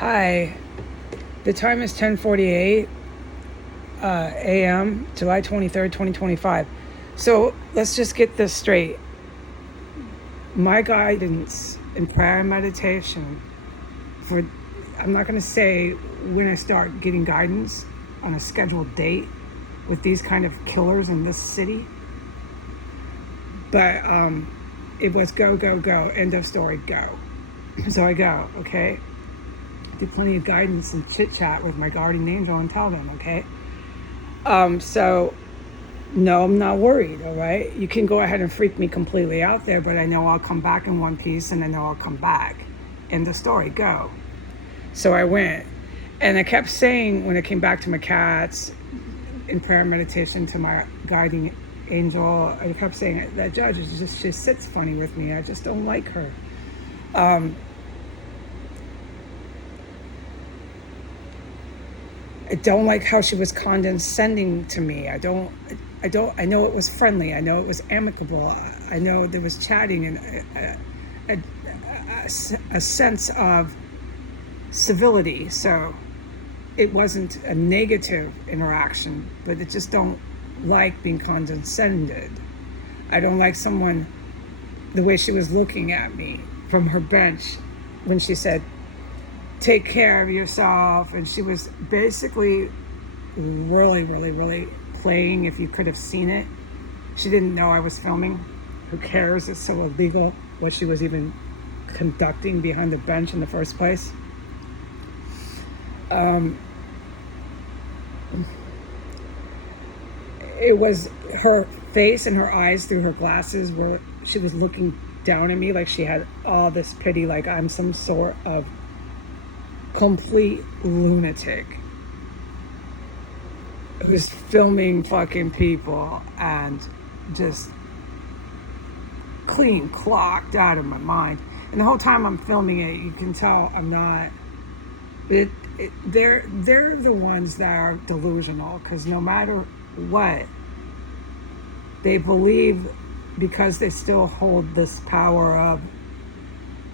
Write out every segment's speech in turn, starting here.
Hi, the time is 10:48 a.m., July 23rd, 2025. So let's just get this straight. My guidance in prayer and meditation for, I'm not going to say when I start getting guidance on a scheduled date with these kind of killers in this city, but it was go, go, go, end of story, go. So I go, okay? Do plenty of guidance and chit chat with my guardian angel and tell them, okay? So no, I'm not worried, all right? You can go ahead and freak me completely out there, but I know I'll come back in one piece and I know I'll come back. End the story, go. So I went, and I kept saying when I came back to my cats in prayer and meditation to my guardian angel, I kept saying that judge just sits funny with me. I just don't like her. I don't like how she was condescending to me. I know it was friendly. I know it was amicable. I know there was chatting and a sense of civility. So it wasn't a negative interaction, but I just don't like being condescended. I don't like someone, the way she was looking at me from her bench when she said, take care of yourself. And she was basically really playing. If you could have seen it, she didn't know I was filming. Who cares? It's so illegal what she was even conducting behind the bench in the first place. It was her face and her eyes through her glasses where she was looking down at me like she had all this pity, like I'm some sort of complete lunatic who's filming fucking people and just clean clocked out of my mind. And the whole time I'm filming it, you can tell I'm not. They're the ones that are delusional, because no matter what, they believe, because they still hold this power of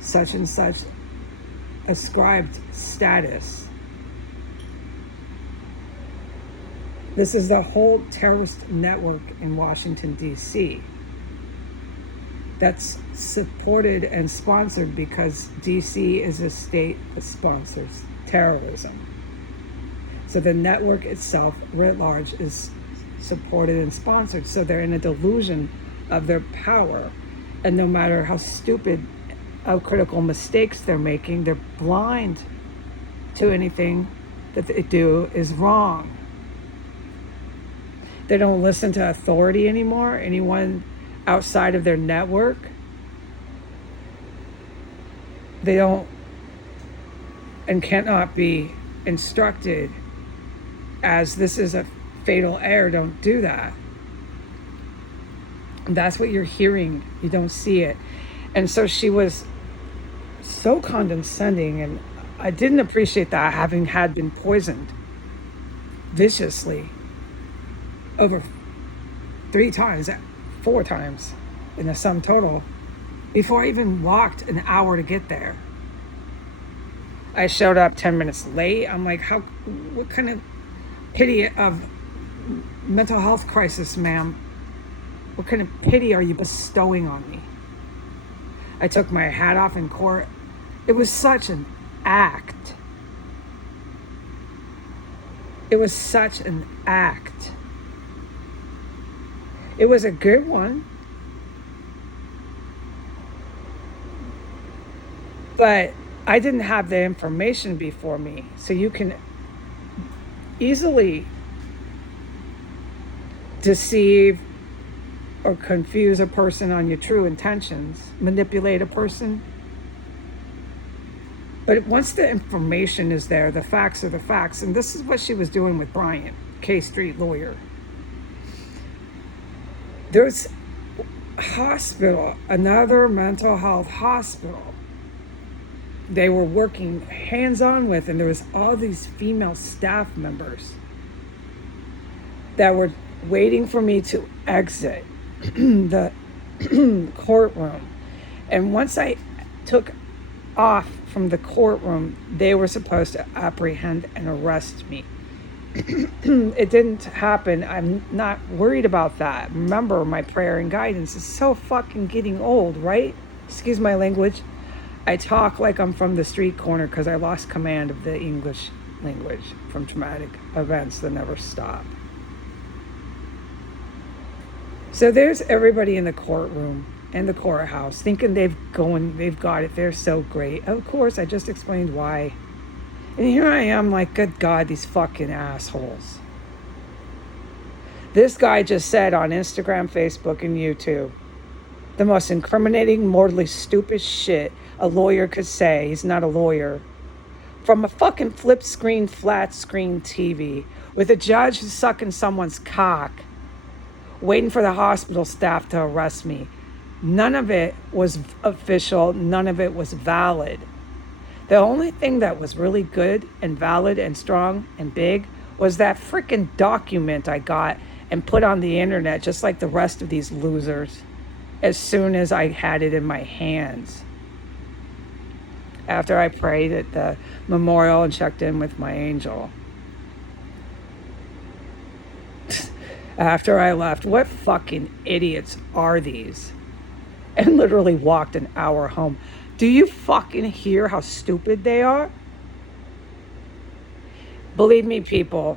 such and such ascribed status. This is the whole terrorist network in Washington, D.C. that's supported and sponsored because D.C. is a state that sponsors terrorism. So the network itself, writ large, is supported and sponsored. So they're in a delusion of their power. And no matter how stupid, how critical mistakes they're making, they're blind to anything that they do is wrong. They don't listen to authority anymore, anyone outside of their network. They don't and cannot be instructed as this is a fatal error. Don't do that. And that's what you're hearing. You don't see it. And so she was so condescending, and I didn't appreciate that, having had been poisoned viciously over 4 times in the sum total before I even walked an hour to get there. I showed up 10 minutes late. I'm like, what kind of pity of mental health crisis, ma'am? What kind of pity are you bestowing on me? I took my hat off in court. It was such an act. It was such an act. It was a good one. But I didn't have the information before me. So you can easily deceive or confuse a person on your true intentions, manipulate a person. But once the information is there, the facts are the facts. And this is what she was doing with Bryant, K Street lawyer. There's hospital, another mental health hospital they were working hands-on with, and there was all these female staff members that were waiting for me to exit the courtroom. And once I took off from the courtroom, they were supposed to apprehend and arrest me. It didn't happen. I'm not worried about that. Remember, my prayer and guidance is so fucking getting old, right? Excuse my language. I talk like I'm from the street corner because I lost command of the English language from traumatic events that never stop. So there's everybody in the courtroom and the courthouse thinking they've got it. They're so great. Of course, I just explained why. And here I am like, good God, these fucking assholes. This guy just said on Instagram, Facebook, and YouTube, the most incriminating, mortally stupid shit a lawyer could say. He's not a lawyer. From a fucking flip screen, flat screen TV with a judge who's sucking someone's cock, waiting for the hospital staff to arrest me. None of it was official. None of it was valid. The only thing that was really good and valid and strong and big was that freaking document I got and put on the internet, just like the rest of these losers, as soon as I had it in my hands. After I prayed at the memorial and checked in with my angel. After I left, what fucking idiots are these? And literally walked an hour home. Do you fucking hear how stupid they are? Believe me, people,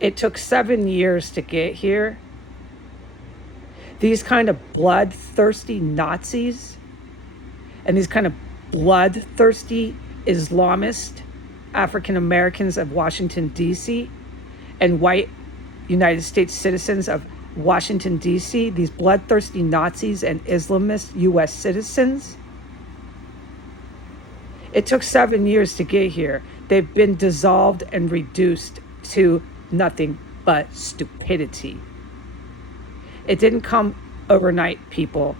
it took 7 years to get here. These kind of bloodthirsty Nazis and these kind of bloodthirsty Islamist African Americans of Washington, D.C. and white United States citizens of Washington, D.C., these bloodthirsty Nazis and Islamist U.S. citizens. It took 7 years to get here. They've been dissolved and reduced to nothing but stupidity. It didn't come overnight, people.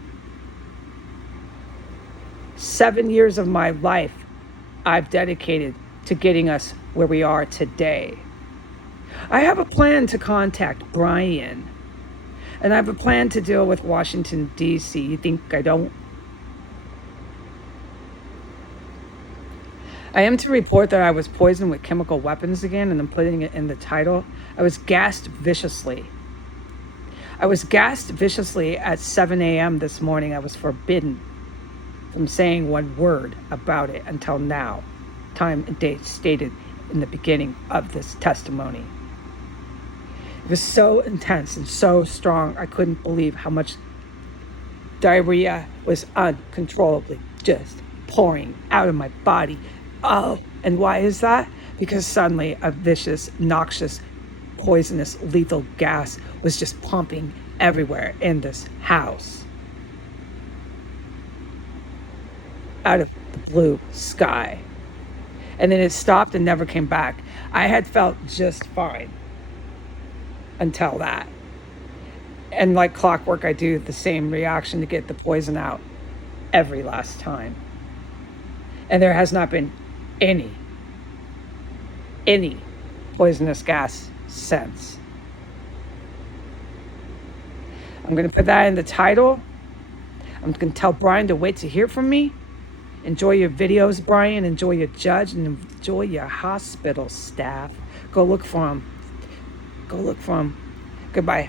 7 years of my life I've dedicated to getting us where we are today. I have a plan to contact Brian, and I have a plan to deal with Washington, D.C. You think I don't? I am to report that I was poisoned with chemical weapons again, and I'm putting it in the title. I was gassed viciously. I was gassed viciously at 7 a.m. this morning. I was forbidden from saying one word about it until now, time and date stated in the beginning of this testimony. It was so intense and so strong, I couldn't believe how much diarrhea was uncontrollably just pouring out of my body. Oh, and why is that? Because suddenly a vicious, noxious, poisonous, lethal gas was just pumping everywhere in this house. Out of the blue sky. And then it stopped and never came back. I had felt just fine until that. And like clockwork, I do the same reaction to get the poison out every last time. And there has not been any poisonous gas since. I'm going to put that in the title. I'm going to tell Brian to wait to hear from me. Enjoy your videos, Brian. Enjoy your judge and enjoy your hospital staff. Go look for him. Goodbye.